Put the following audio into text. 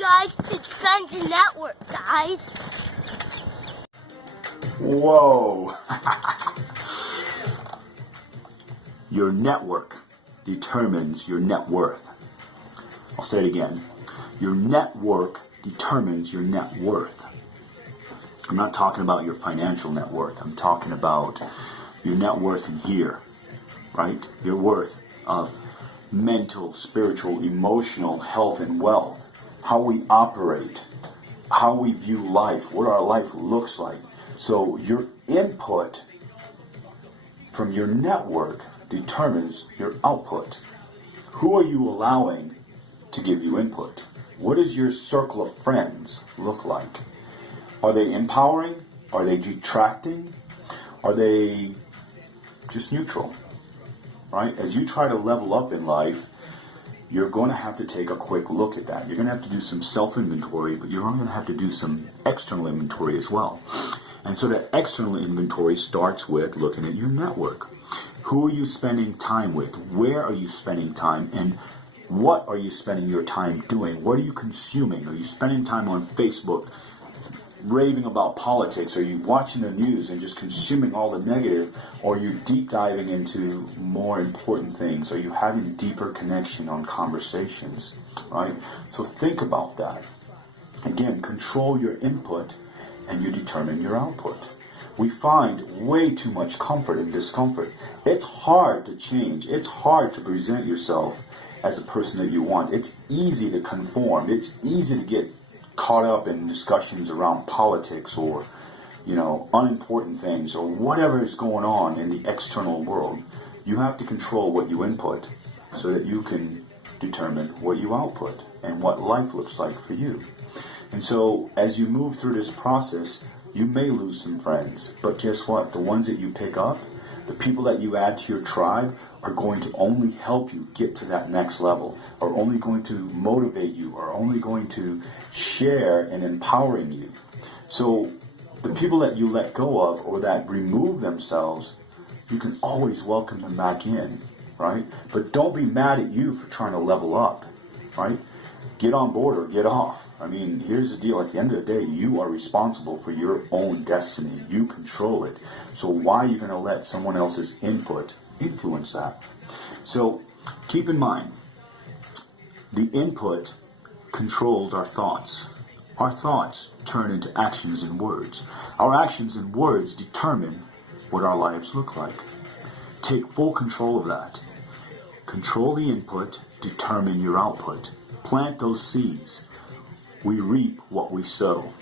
Hi guys, it's Fender Network, guys. Whoa. Your network determines your net worth. I'll say it again. Your network determines your net worth. I'm not talking about your financial net worth. I'm talking about your net worth in here, right? Your worth of mental, spiritual, emotional health and wealth. How we operate, how we view life, what our life looks like. So your input from your network determines your output. Who are you allowing to give you input? What does your circle of friends look like? Are they empowering? Are they detracting? Are they just neutral? Right? As you try to level up in life, you're going to have to take a quick look at that. You're going to have to do some self-inventory, but you're going to have to do some external inventory as well. And so that external inventory starts with looking at your network. Who are you spending time with? Where are you spending time? And what are you spending your time doing? What are you consuming? Are you spending time on Facebook raving about politics? Are you watching the news and just consuming all the negative? Or are you deep diving into more important things? Are you having deeper connection on conversations? Right? So think about that. Again, control your input and you determine your output. We find way too much comfort in discomfort. It's hard to change. It's hard to present yourself as a person that you want. It's easy to conform. It's easy to get caught up in discussions around politics or, unimportant things or whatever is going on in the external world. You have to control what you input so that you can determine what you output and what life looks like for you. And so as you move through this process, you may lose some friends, but guess what? The ones that you pick up, the people that you add to your tribe are going to only help you get to that next level, are only going to motivate you, are only going to share and empowering you. So the people that you let go of or that remove themselves, you can always welcome them back in, right? But don't be mad at you for trying to level up, right? Get on board or get off. I mean, here's the deal. At the end of the day, you are responsible for your own destiny. You control it. So why are you going to let someone else's input influence that? So keep in mind, the input controls our thoughts. Our thoughts turn into actions and words. Our actions and words determine what our lives look like. Take full control of that. Control the input, determine your output. Plant those seeds. We reap what we sow.